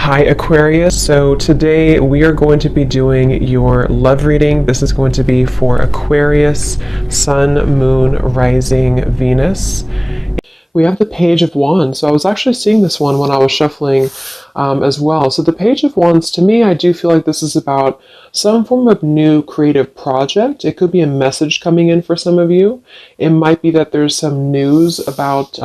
Hi Aquarius, so today we are going to be doing your love reading. This is going to be for Aquarius, Sun, Moon, Rising, Venus. We have the Page of Wands. So I was actually seeing this one when I was shuffling as well. So the Page of Wands, to me, I do feel like this is about some form of new creative project. It could be a message coming in for some of you. It might be that there's some news about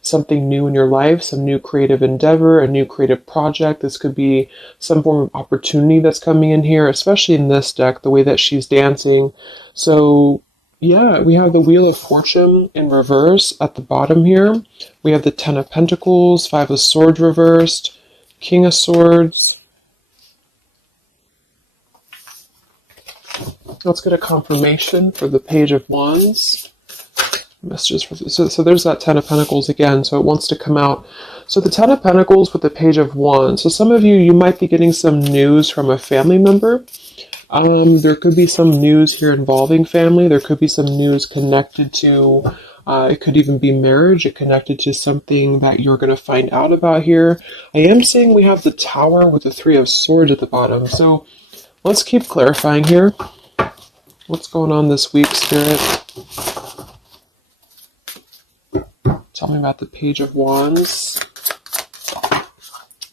something new in your life, some new creative endeavor, a new creative project. This could be some form of opportunity that's coming in here, especially in this deck, the way that she's dancing. So yeah, we have the Wheel of Fortune in reverse at the bottom here. We have the Ten of Pentacles, Five of Swords reversed, King of Swords. Let's get a confirmation for the Page of Wands. Messages for so there's that Ten of Pentacles again, so it wants to come out. So the Ten of Pentacles with the Page of Wands. So some of you might be getting some news from a family member. There could be some news here involving family. There could be some news connected to, it could even be marriage. It connected to something that you're going to find out about here. I am seeing we have the Tower with the Three of Swords at the bottom. So let's keep clarifying here. What's going on this week, Spirit? Tell me about the Page of Wands.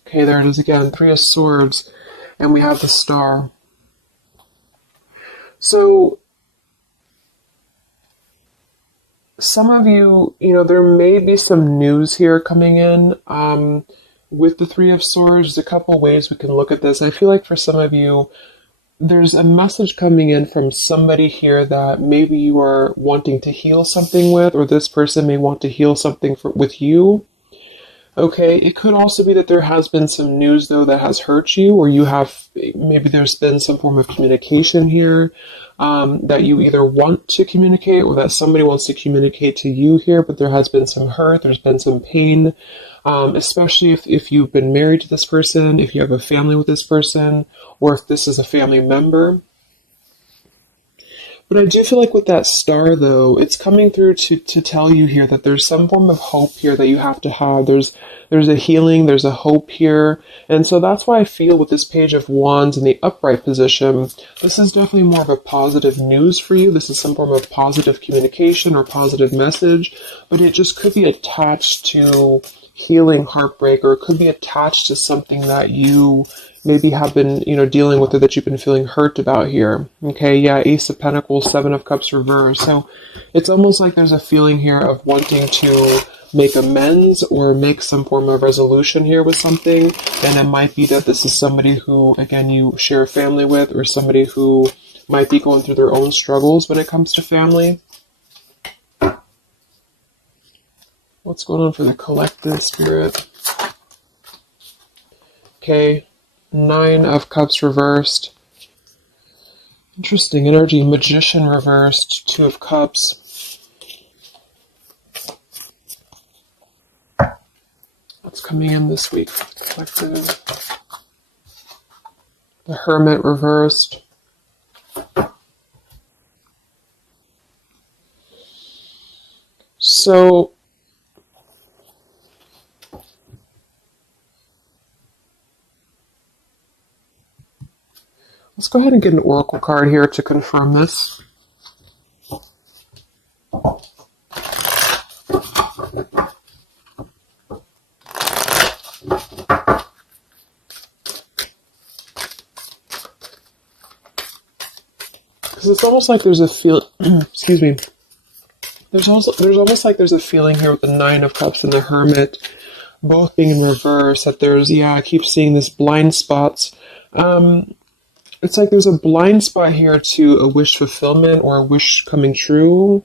Okay, there it is again. Three of Swords. And we have the Star. So, some of you, there may be some news here coming in with the Three of Swords. There's a couple ways we can look at this. I feel like for some of you, there's a message coming in from somebody here that maybe you are wanting to heal something with, or this person may want to heal something with you. Okay, it could also be that there has been some news, though, that has hurt you, or maybe there's been some form of communication here that you either want to communicate or that somebody wants to communicate to you here, but there has been some hurt, there's been some pain, especially if you've been married to this person, if you have a family with this person, or if this is a family member. But I do feel like with that Star, though, it's coming through to tell you here that there's some form of hope here that you have to have. There's a healing, there's a hope here. And so that's why I feel with this Page of Wands in the upright position, this is definitely more of a positive news for you. This is some form of positive communication or positive message, but it just could be attached to healing heartbreak, or it could be attached to something that you maybe have been, dealing with, or that you've been feeling hurt about here. Okay, yeah, Ace of Pentacles, Seven of Cups reversed. So it's almost like there's a feeling here of wanting to make amends or make some form of resolution here with something. And it might be that this is somebody who, again, you share a family with, or somebody who might be going through their own struggles when it comes to family. What's going on for the collective, Spirit? Okay. Nine of Cups reversed. Interesting energy. Magician reversed. Two of Cups. What's coming in this week for the collective? The Hermit reversed. So let's go ahead and get an oracle card here to confirm this. Because it's almost like there's a feel. Excuse me. There's almost like there's a feeling here with the Nine of Cups and the Hermit, both being in reverse. That I keep seeing this blind spots. It's like there's a blind spot here to a wish fulfillment or a wish coming true.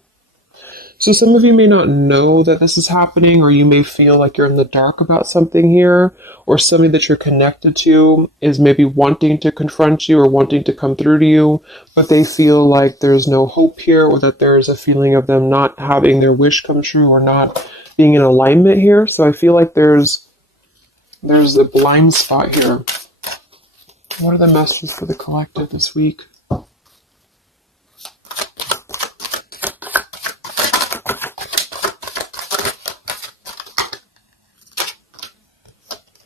So some of you may not know that this is happening, or you may feel like you're in the dark about something here, or somebody that you're connected to is maybe wanting to confront you or wanting to come through to you, but they feel like there's no hope here, or that there's a feeling of them not having their wish come true or not being in alignment here. So I feel like there's a blind spot here. What are the messages for the collective this week?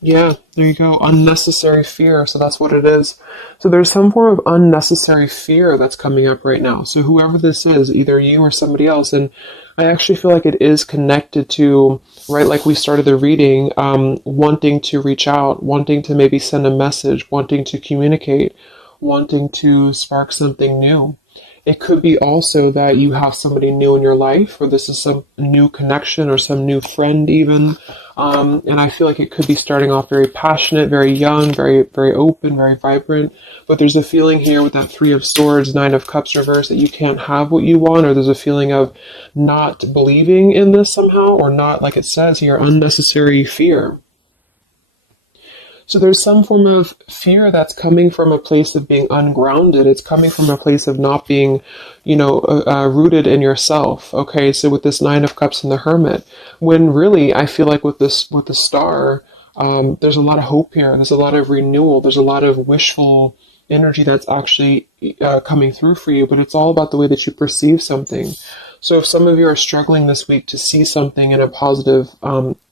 Yeah, there you go. Unnecessary fear. So that's what it is. So there's some form of unnecessary fear that's coming up right now. So whoever this is, either you or somebody else, and I actually feel like it is connected to, right, like we started the reading, wanting to reach out, wanting to maybe send a message, wanting to communicate, wanting to spark something new. It could be also that you have somebody new in your life, or this is some new connection or some new friend even. And I feel like it could be starting off very passionate, very young, very, very open, very vibrant. But there's a feeling here with that Three of Swords, Nine of Cups reverse, that you can't have what you want, or there's a feeling of not believing in this somehow, or not, like it says here, unnecessary fear. So there's some form of fear that's coming from a place of being ungrounded. It's coming from a place of not being, rooted in yourself. Okay, so with this Nine of Cups and the Hermit, when really I feel like with the Star, there's a lot of hope here. There's a lot of renewal. There's a lot of wishful energy that's actually coming through for you. But it's all about the way that you perceive something. So if some of you are struggling this week to see something in a positive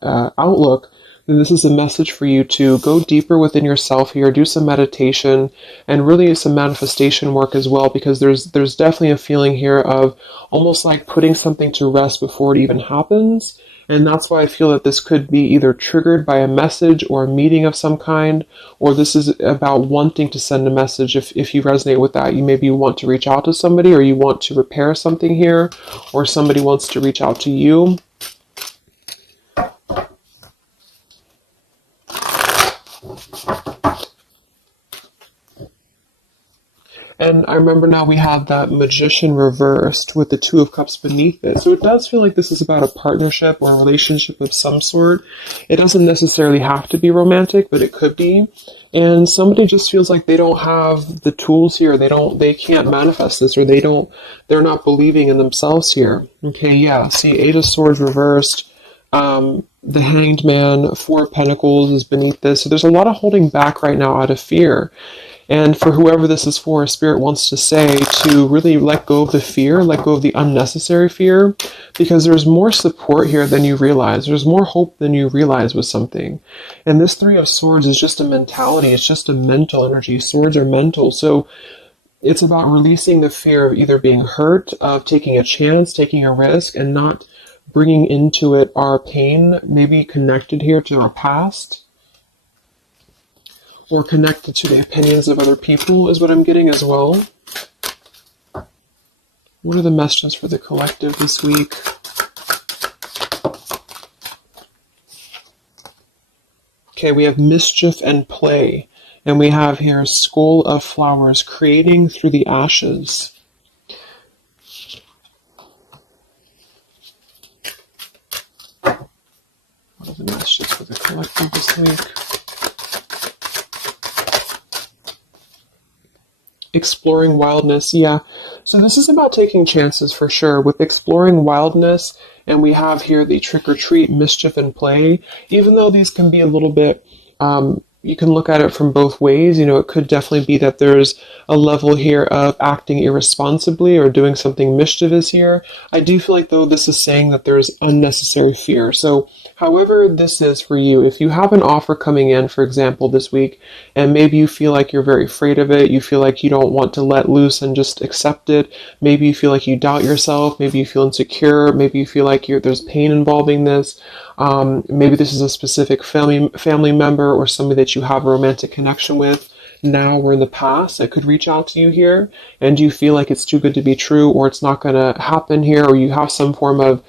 outlook, then this is a message for you to go deeper within yourself here, do some meditation, and really some manifestation work as well, because there's definitely a feeling here of almost like putting something to rest before it even happens. And that's why I feel that this could be either triggered by a message or a meeting of some kind, or this is about wanting to send a message. If you resonate with that, you maybe want to reach out to somebody, or you want to repair something here, or somebody wants to reach out to you. And I remember now we have that Magician reversed with the Two of Cups beneath it. So it does feel like this is about a partnership or a relationship of some sort. It doesn't necessarily have to be romantic, but it could be. And somebody just feels like they don't have the tools here. They can't manifest this, or they're not believing in themselves here. Okay, yeah. See, Eight of Swords reversed. The Hanged Man, Four of Pentacles is beneath this. So there's a lot of holding back right now out of fear. And for whoever this is for, Spirit wants to say to really let go of the fear, let go of the unnecessary fear, because there's more support here than you realize. There's more hope than you realize with something. And this Three of Swords is just a mentality. It's just a mental energy. Swords are mental. So it's about releasing the fear of either being hurt, of taking a chance, taking a risk, and not bringing into it our pain, maybe connected here to our past, or connected to the opinions of other people is what I'm getting as well. What are the messages for the collective this week? Okay, we have mischief and play. And we have here Skull of Flowers, creating through the ashes. What are the messages for the collective this week? Exploring wildness, yeah. So this is about taking chances for sure with exploring wildness, and we have here the trick or treat, mischief and play. Even though these can be a little bit, you can look at it from both ways. It could definitely be that there's a level here of acting irresponsibly or doing something mischievous here. I do feel like, though, this is saying that there's unnecessary fear. So however this is for you, if you have an offer coming in, for example, this week, and maybe you feel like you're very afraid of it, you feel like you don't want to let loose and just accept it, maybe you feel like you doubt yourself, maybe you feel insecure, maybe you feel like there's pain involving this, maybe this is a specific family member or somebody that you have a romantic connection with now or in the past that could reach out to you here, and you feel like it's too good to be true, or it's not going to happen here, or you have some form of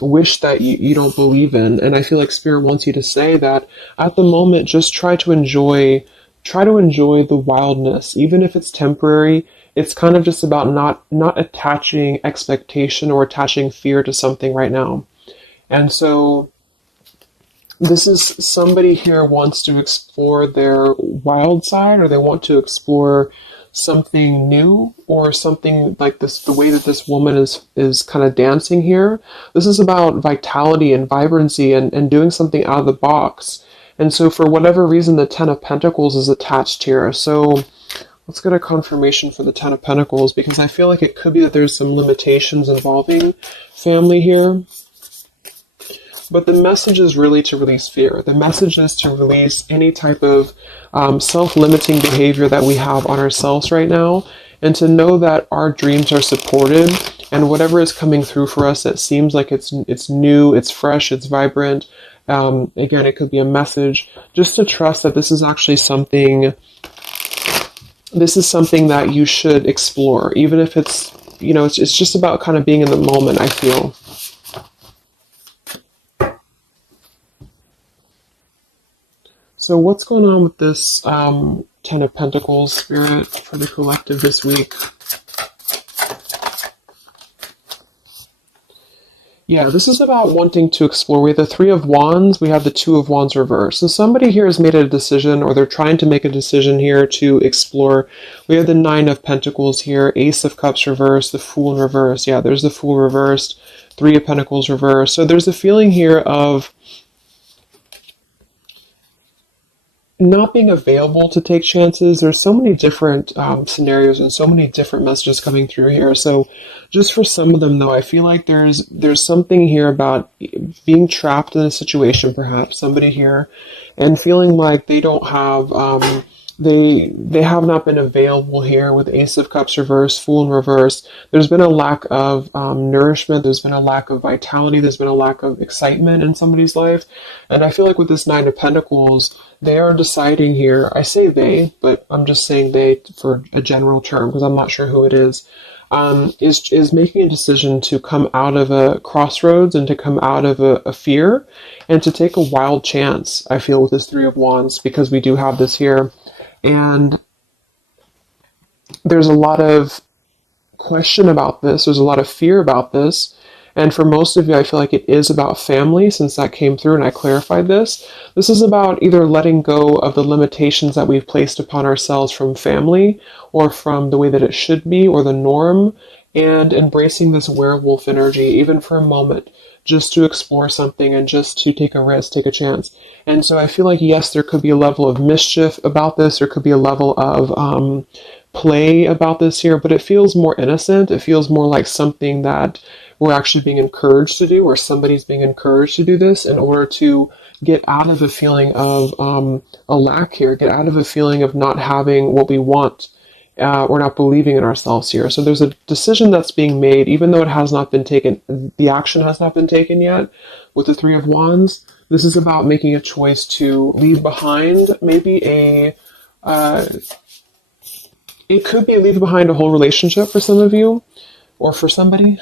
wish that you don't believe in. And I feel like Spirit wants you to say that at the moment, just try to enjoy the wildness, even if it's temporary. It's kind of just about not attaching expectation or attaching fear to something right now. And so this is somebody here wants to explore their wild side, or they want to explore something new, or something like this, the way that this woman is kind of dancing here. This is about vitality and vibrancy and doing something out of the box. And so for whatever reason, the Ten of Pentacles is attached here. So let's get a confirmation for the Ten of Pentacles, because I feel like it could be that there's some limitations involving family here. But the message is really to release fear. The message is to release any type of self-limiting behavior that we have on ourselves right now, and to know that our dreams are supported, and whatever is coming through for us that seems like it's new, it's fresh, it's vibrant. Again, it could be a message, just to trust that this is actually something. This is something that you should explore, even if it's, it's just about kind of being in the moment, I feel. So what's going on with this Ten of Pentacles, Spirit, for the collective this week? Yeah, this is about wanting to explore. We have the Three of Wands, we have the Two of Wands reversed. So somebody here has made a decision, or they're trying to make a decision here to explore. We have the Nine of Pentacles here, Ace of Cups reversed, the Fool in reverse. Yeah, there's the Fool reversed, Three of Pentacles reversed. So there's a feeling here of not being available to take chances. There's so many different scenarios and so many different messages coming through here. So just for some of them, though, I feel like there's something here about being trapped in a situation, perhaps somebody here, and feeling like they don't have they have not been available here with Ace of Cups reversed, Fool in reverse. There's been a lack of nourishment. There's been a lack of vitality. There's been a lack of excitement in somebody's life. And I feel like with this Nine of Pentacles, they are deciding here, I say they, but I'm just saying they for a general term because I'm not sure who it is making a decision to come out of a crossroads and to come out of a fear and to take a wild chance, I feel, with this Three of Wands, because we do have this here. And there's a lot of question about this. There's a lot of fear about this. And for most of you, I feel like it is about family, since that came through and I clarified this. This is about either letting go of the limitations that we've placed upon ourselves from family, or from the way that it should be, or the norm, and embracing this werewolf energy, even for a moment, just to explore something and just to take a risk, take a chance. And so I feel like, yes, there could be a level of mischief about this. There could be a level of play about this here, but it feels more innocent. It feels more like something that we're actually being encouraged to do, or somebody's being encouraged to do this in order to get out of a feeling of a lack here, get out of a feeling of not having what we want, or not believing in ourselves here. So there's a decision that's being made, even though it has not been taken, the action has not been taken yet with the Three of Wands. This is about making a choice to leave behind maybe it could be leaving behind a whole relationship for some of you, or for somebody.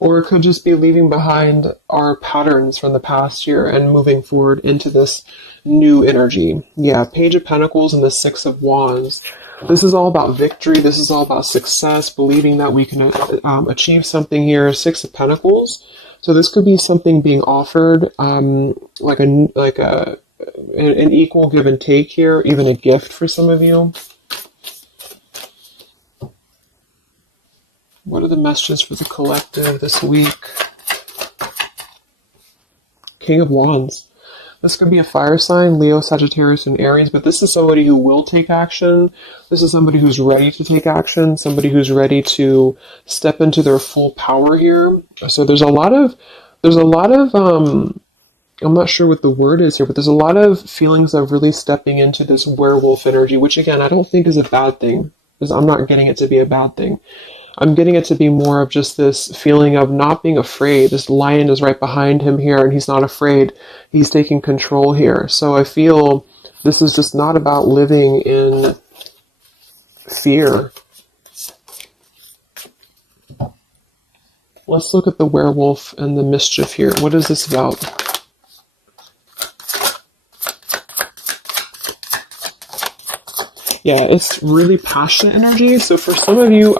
Or it could just be leaving behind our patterns from the past year and moving forward into this new energy. Yeah, Page of Pentacles and the Six of Wands. This is all about victory. This is all about success, believing that we can achieve something here. Six of Pentacles. So this could be something being offered, like an equal give and take here, even a gift for some of you. What are the messages for the collective this week? King of Wands. This could be a fire sign, Leo, Sagittarius, and Aries, but this is somebody who will take action. This is somebody who's ready to take action, somebody who's ready to step into their full power here. So there's a lot of, I'm not sure what the word is here, but there's a lot of feelings of really stepping into this werewolf energy, which again, I don't think is a bad thing, because I'm not getting it to be a bad thing. I'm getting it to be more of just this feeling of not being afraid. This lion is right behind him here, and he's not afraid. He's taking control here. So I feel this is just not about living in fear. Let's look at the werewolf and the mischief here. What is this about? Yeah, it's really passionate energy. So for some of you,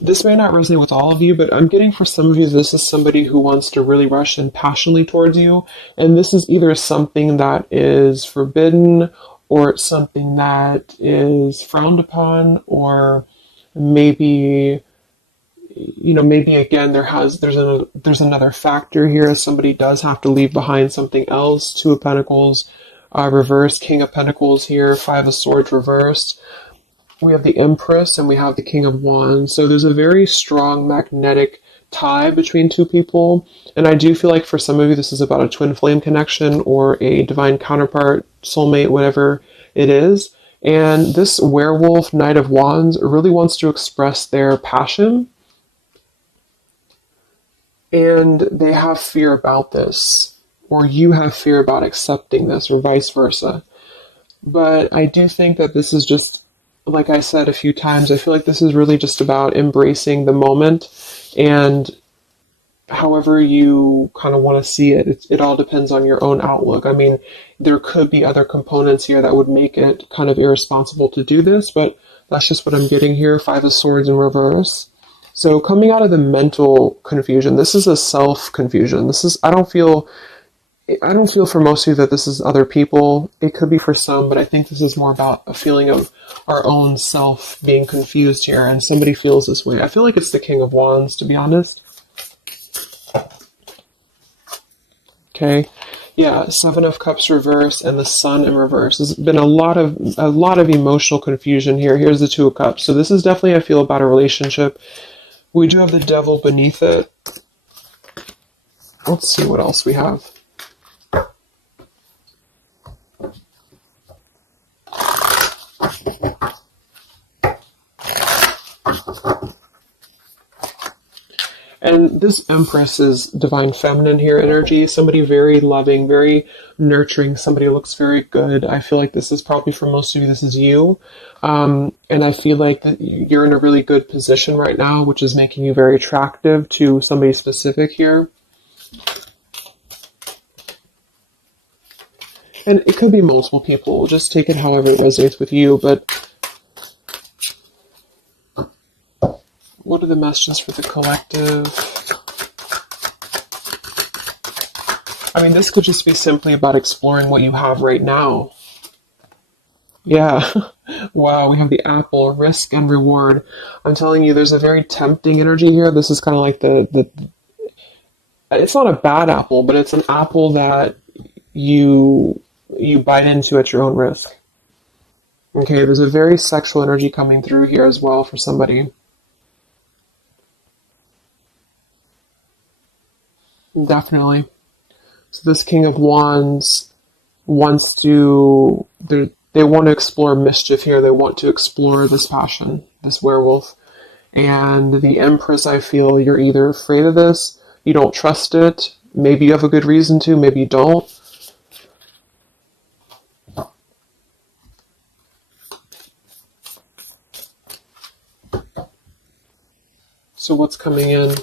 this may not resonate with all of you, but I'm getting for some of you, this is somebody who wants to really rush in passionately towards you. And this is either something that is forbidden, or it's something that is frowned upon, or maybe, maybe again, there's another factor here. Somebody does have to leave behind something else. Two of Pentacles reversed, King of Pentacles here, Five of Swords reversed. We have the Empress and we have the King of Wands. So there's a very strong magnetic tie between two people. And I do feel like for some of you, this is about a twin flame connection or a divine counterpart, soulmate, whatever it is. And this werewolf, Knight of Wands, really wants to express their passion. And they have fear about this, or you have fear about accepting this, or vice versa. But I do think that this is just, like I said a few times, I feel like this is really just about embracing the moment, and however you kind of want to see it, it all depends on your own outlook. I mean, there could be other components here that would make it kind of irresponsible to do this, but that's just what I'm getting here. Five of Swords in reverse. So coming out of the mental confusion, this is a self-confusion. This is, I don't feel for most of you that this is other people. It could be for some, but I think this is more about a feeling of our own self being confused here, and somebody feels this way. I feel like it's the King of Wands, to be honest. Okay, yeah, Seven of Cups reverse and the Sun in reverse. There's been a lot of emotional confusion here. Here's the Two of Cups. So this is definitely, I feel, about a relationship. We do have the Devil beneath it. Let's see what else we have. And this Empress is divine feminine here energy. Somebody very loving, very nurturing. Somebody who looks very good. I feel like this is probably for most of you, this is you. And I feel like that you're in a really good position right now, which is making you very attractive to somebody specific here. And it could be multiple people. Just take it however it resonates with you. But what are the messages for the collective? I mean, this could just be simply about exploring what you have right now. Yeah. Wow, we have the apple, risk and reward. I'm telling you, there's a very tempting energy here. This is kind of like the it's not a bad apple, but it's an apple that you bite into at your own risk. Okay, there's a very sexual energy coming through here as well for somebody. Definitely. So this King of Wands wants to, they want to explore mischief here. They want to explore this passion, this werewolf. And the Empress, I feel you're either afraid of this, you don't trust it, maybe you have a good reason to, maybe you don't. So what's coming in?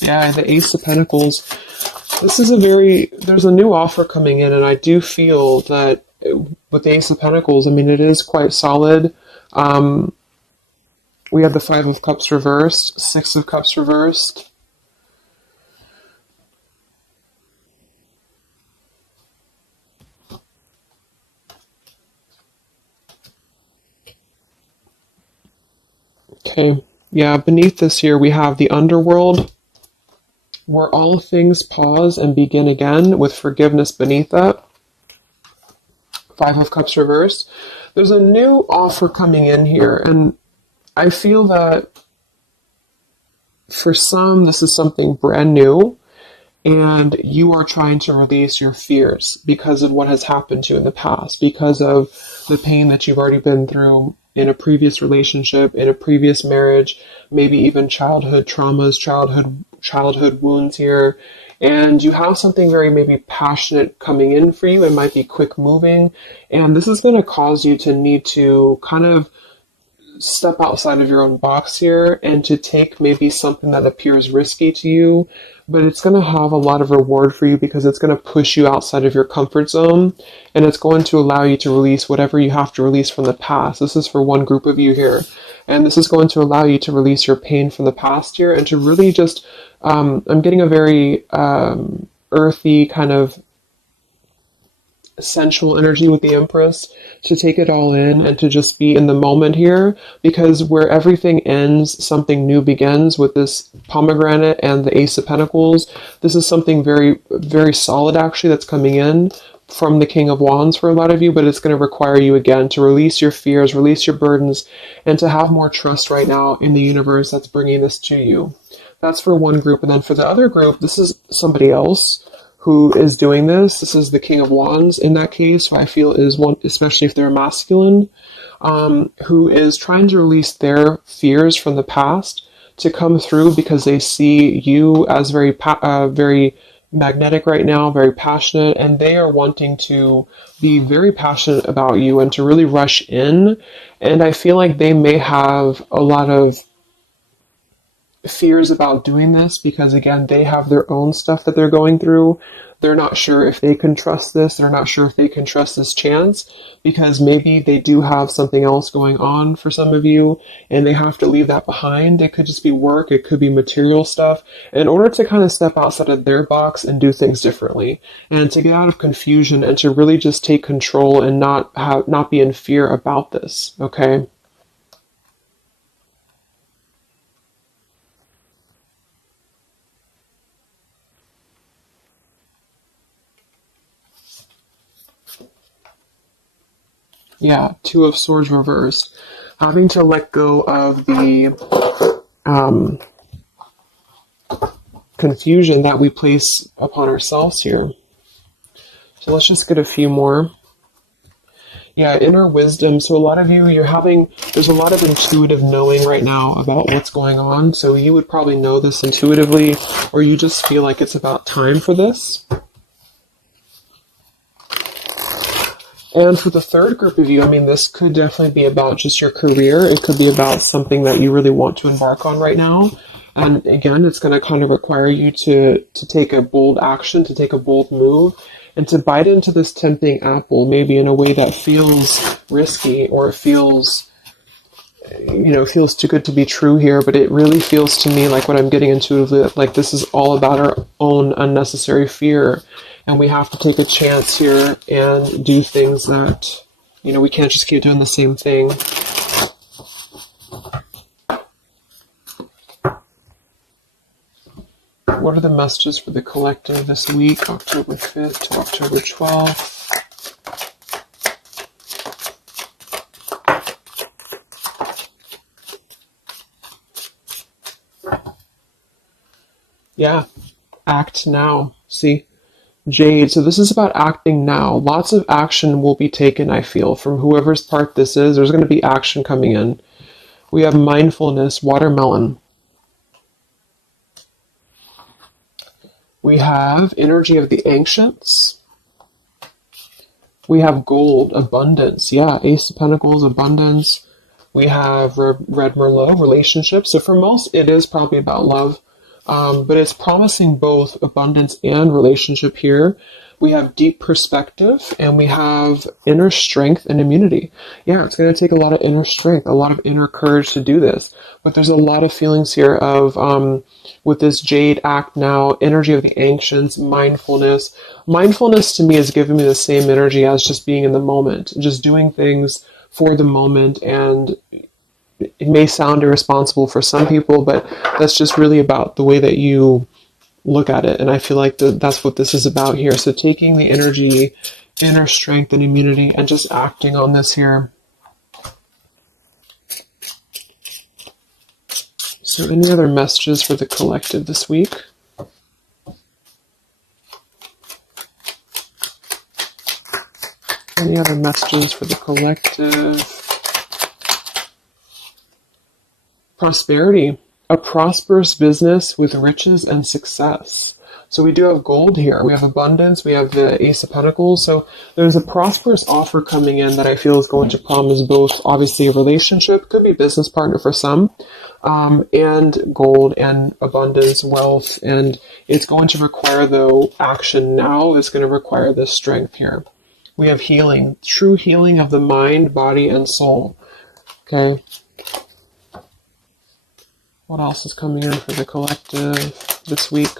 Yeah, the Ace of Pentacles. This is there's a new offer coming in, and I do feel that with the Ace of Pentacles, I mean, it is quite solid. We have the Five of Cups reversed, Six of Cups reversed. Okay, yeah, beneath this here we have the Underworld, where all things pause and begin again, with forgiveness beneath that. Five of Cups reversed. There's a new offer coming in here, and I feel that for some, this is something brand new, and you are trying to release your fears because of what has happened to you in the past, because of the pain that you've already been through in a previous relationship, in a previous marriage, maybe even childhood traumas, childhood wounds here. And you have something very maybe passionate coming in for you. It might be quick moving. And this is going to cause you to need to kind of step outside of your own box here and to take maybe something that appears risky to you, but it's going to have a lot of reward for you because it's going to push you outside of your comfort zone, and it's going to allow you to release whatever you have to release from the past. This is for one group of you here, and this is going to allow you to release your pain from the past here and to really just, I'm getting a very earthy kind of sensual energy with the Empress, to take it all in and to just be in the moment here, because where everything ends, something new begins with this pomegranate and the Ace of Pentacles. This is something very, very solid actually that's coming in from the King of Wands for a lot of you, but it's going to require you again to release your fears, release your burdens, and to have more trust right now in the universe that's bringing this to you. That's for one group. And then for the other group, this is somebody else who is doing this. This is the King of Wands in that case, who I feel is one, especially if they're masculine, who is trying to release their fears from the past to come through because they see you as very magnetic right now, very passionate, and they are wanting to be very passionate about you and to really rush in. And I feel like they may have a lot of fears about doing this because, again, they have their own stuff that they're going through. They're not sure if they can trust this. They're not sure if they can trust this chance because maybe they do have something else going on for some of you and they have to leave that behind. It could just be work. It could be material stuff in order to kind of step outside of their box and do things differently and to get out of confusion and to really just take control and not be in fear about this. Okay. Yeah, Two of Swords reversed. Having to let go of the confusion that we place upon ourselves here. So let's just get a few more. Yeah, inner wisdom. So a lot of you, there's a lot of intuitive knowing right now about what's going on. So you would probably know this intuitively, or you just feel like it's about time for this. And for the third group of you, I mean, this could definitely be about just your career. It could be about something that you really want to embark on right now. And again, it's going to kind of require you to take a bold action, to take a bold move, and to bite into this tempting apple, maybe in a way that feels risky or feels too good to be true here. But it really feels to me like what I'm getting intuitively, like this is all about our own unnecessary fear. And we have to take a chance here and do things that, we can't just keep doing the same thing. What are the messages for the collective this week, October 5th to October 12th? Yeah, act now. See? Jade, so this is about acting now. Lots of action will be taken, I feel, from whoever's part this is. There's going to be action coming in. We have mindfulness, watermelon. We have energy of the ancients. We have gold, abundance. Yeah, Ace of Pentacles, abundance. We have Red Merlot, relationships. So for most, it is probably about love. But it's promising both abundance and relationship here. We have deep perspective and we have inner strength and immunity. Yeah, it's going to take a lot of inner strength, a lot of inner courage to do this. But there's a lot of feelings here of, with this Jade, act now, energy of the ancients, mindfulness. Mindfulness to me is giving me the same energy as just being in the moment, just doing things for the moment. And it may sound irresponsible for some people, but that's just really about the way that you look at it. And I feel like that's what this is about here. So taking the energy, inner strength and immunity and just acting on this here. So any other messages for the collective this week? Any other messages for the collective? Prosperity, a prosperous business with riches and success. So we do have gold here. We have abundance. We have the Ace of Pentacles. So there's a prosperous offer coming in that I feel is going to promise both, obviously, a relationship, could be business partner for some, and gold and abundance, wealth. And it's going to require, though, action now. It's going to require this strength here. We have healing, true healing of the mind, body, and soul. Okay. What else is coming in for the collective this week?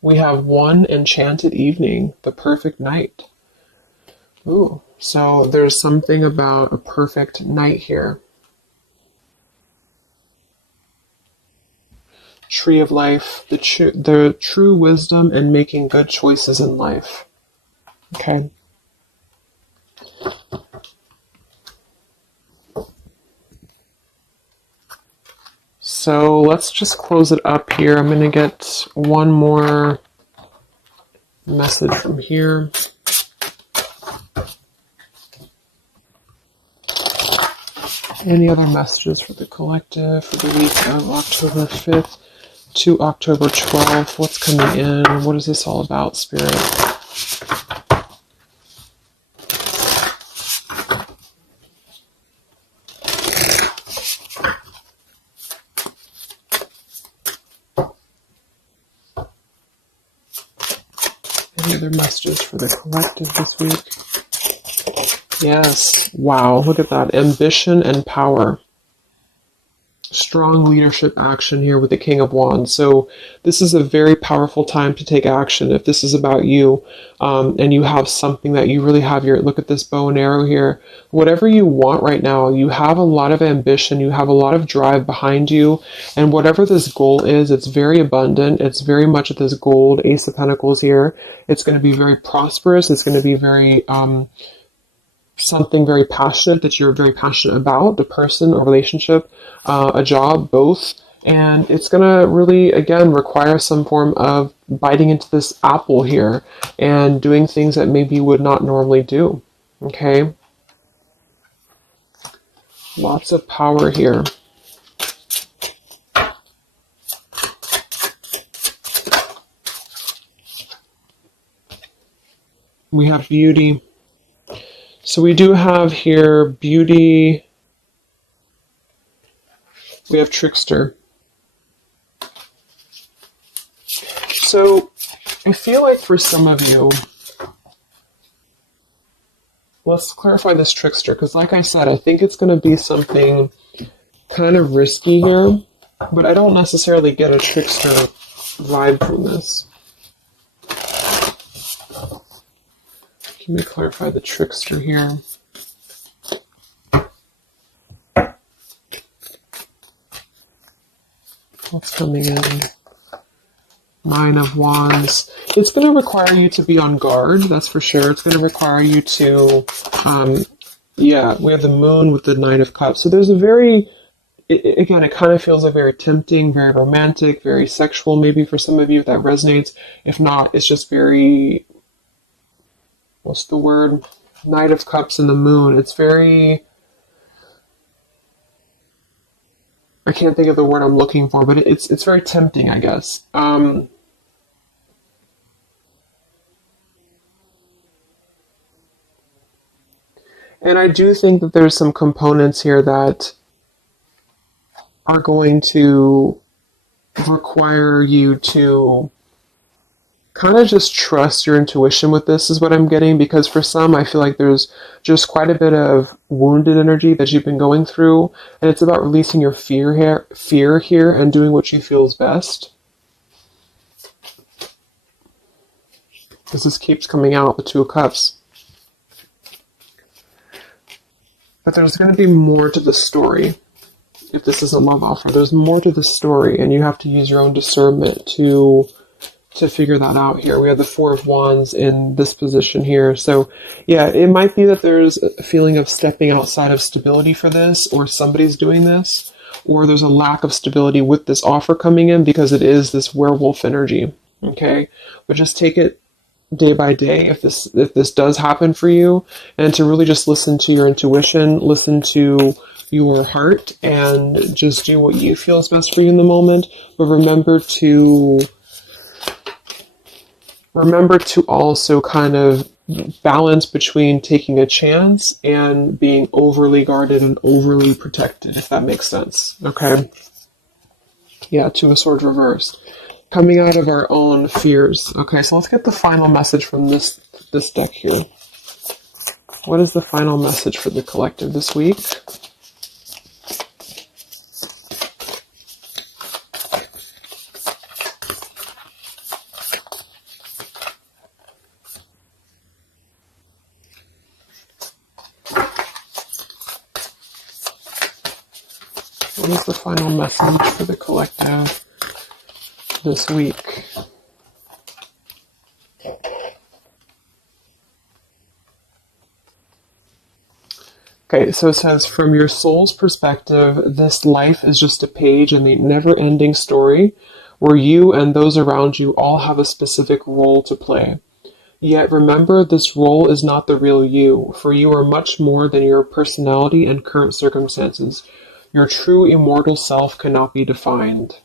We have one enchanted evening, the perfect night. Ooh, so there's something about a perfect night here. Tree of life, the true wisdom and making good choices in life. Okay. So let's just close it up here. I'm going to get one more message from here. Any other messages for the collective for the week of October 5th to October 12th? What's coming in? What is this all about, Spirit? Any other messages for the collective this week? Yes. Wow, look at that. Ambition and power. Strong leadership action here with the King of Wands. So this is a very powerful time to take action. If this is about you, and you have something that you really have your, look at this bow and arrow here. Whatever you want right now, you have a lot of ambition, you have a lot of drive behind you, and whatever this goal is, it's very abundant. It's very much at this gold, Ace of Pentacles here. It's going to be very prosperous. It's going to be very, something very passionate that you're very passionate about, the person, a relationship, a job, both. And it's going to really, again, require some form of biting into this apple here and doing things that maybe you would not normally do. Okay? Lots of power here. We have beauty. So we do have here beauty. We have trickster. So I feel like for some of you, let's clarify this trickster, because like I said, I think it's going to be something kind of risky here, but I don't necessarily get a trickster vibe from this. Let me clarify the trickster here. What's coming in? Nine of Wands. It's going to require you to be on guard, that's for sure. It's going to require you to, we have the Moon with the Nine of Cups. So there's a very, again, it kind of feels like very tempting, very romantic, very sexual, maybe for some of you if that resonates. If not, it's just very, what's the word? Knight of Cups and the Moon. It's very, I can't think of the word I'm looking for, but it's very tempting, I guess. And I do think that there's some components here that are going to require you to kind of just trust your intuition with this, is what I'm getting, because for some, I feel like there's just quite a bit of wounded energy that you've been going through, and it's about releasing your fear here and doing what you feel is best. Because this keeps coming out, the Two of Cups. But there's going to be more to the story. If this is a love offer, there's more to the story, and you have to use your own discernment to figure that out here. We have the Four of Wands in this position here. So yeah, it might be that there's a feeling of stepping outside of stability for this, or somebody's doing this, or there's a lack of stability with this offer coming in because it is this werewolf energy. Okay? But just take it day by day if this does happen for you, and to really just listen to your intuition, listen to your heart, and just do what you feel is best for you in the moment. But remember to also kind of balance between taking a chance and being overly guarded and overly protected, if that makes sense. Okay? Yeah, Two of Swords reversed. Coming out of our own fears. Okay, so let's get the final message from this deck here. What is the final message for the collective this week? What is the final message for the collective this week. Okay, so it says, from your soul's perspective, this life is just a page in the never-ending story where you and those around you all have a specific role to play. Yet remember, this role is not the real you, for you are much more than your personality and current circumstances. Your true immortal self cannot be defined.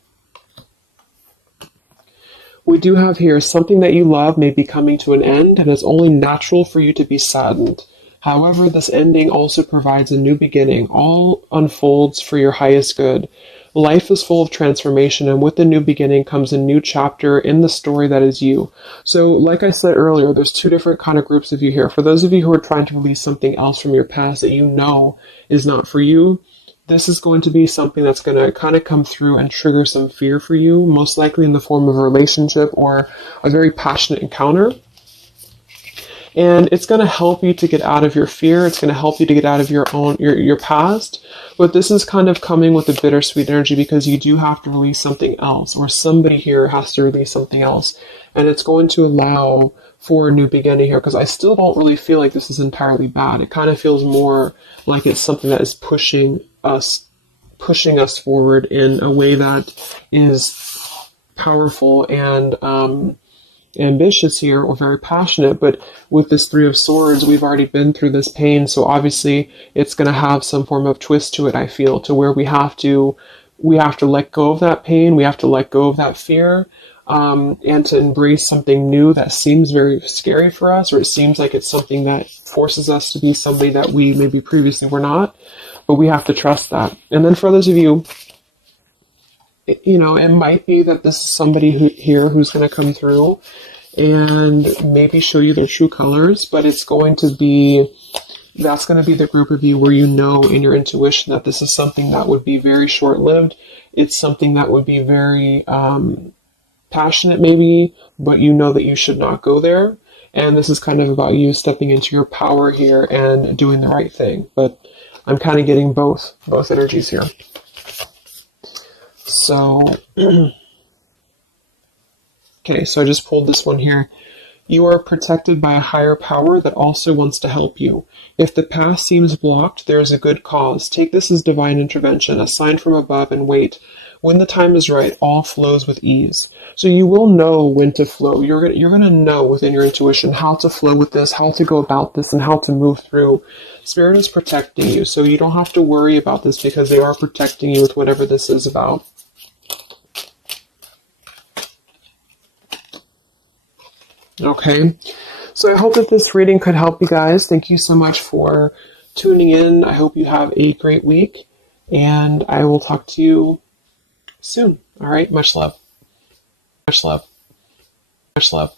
We do have here, something that you love may be coming to an end, and it's only natural for you to be saddened. However, this ending also provides a new beginning. All unfolds for your highest good. Life is full of transformation, and with the new beginning comes a new chapter in the story that is you. So, like I said earlier, there's two different kind of groups of you here. For those of you who are trying to release something else from your past that you know is not for you, this is going to be something that's going to kind of come through and trigger some fear for you, most likely in the form of a relationship or a very passionate encounter. And it's going to help you to get out of your fear. It's going to help you to get out of your past. But this is kind of coming with a bittersweet energy because you do have to release something else, or somebody here has to release something else. And it's going to allow for a new beginning here, because I still don't really feel like this is entirely bad. It kind of feels more like it's something that is pushing us forward in a way that is powerful and ambitious here, or very passionate. But with this Three of Swords, we've already been through this pain, so obviously it's going to have some form of twist to it, I feel, to where we have to let go of that pain, we have to let go of that fear, and to embrace something new that seems very scary for us, or it seems like it's something that forces us to be somebody that we maybe previously were not, but we have to trust that. And then for those of you, you know, it might be that this is somebody who's going to come through and maybe show you their true colors, but that's going to be the group of you where you know in your intuition that this is something that would be very short-lived. It's something that would be very passionate maybe, but you know that you should not go there. And this is kind of about you stepping into your power here and doing the right thing. But I'm kind of getting both energies here. So, okay, so I just pulled this one here. You are protected by a higher power that also wants to help you. If the path seems blocked, there is a good cause. Take this as divine intervention, a sign from above, and wait. When the time is right, all flows with ease. So you will know when to flow. You're gonna know within your intuition how to flow with this, how to go about this, and how to move through. Spirit is protecting you, so you don't have to worry about this because they are protecting you with whatever this is about. Okay, so I hope that this reading could help you guys. Thank you so much for tuning in. I hope you have a great week, and I will talk to you soon. All right, much love. Much love. Much love.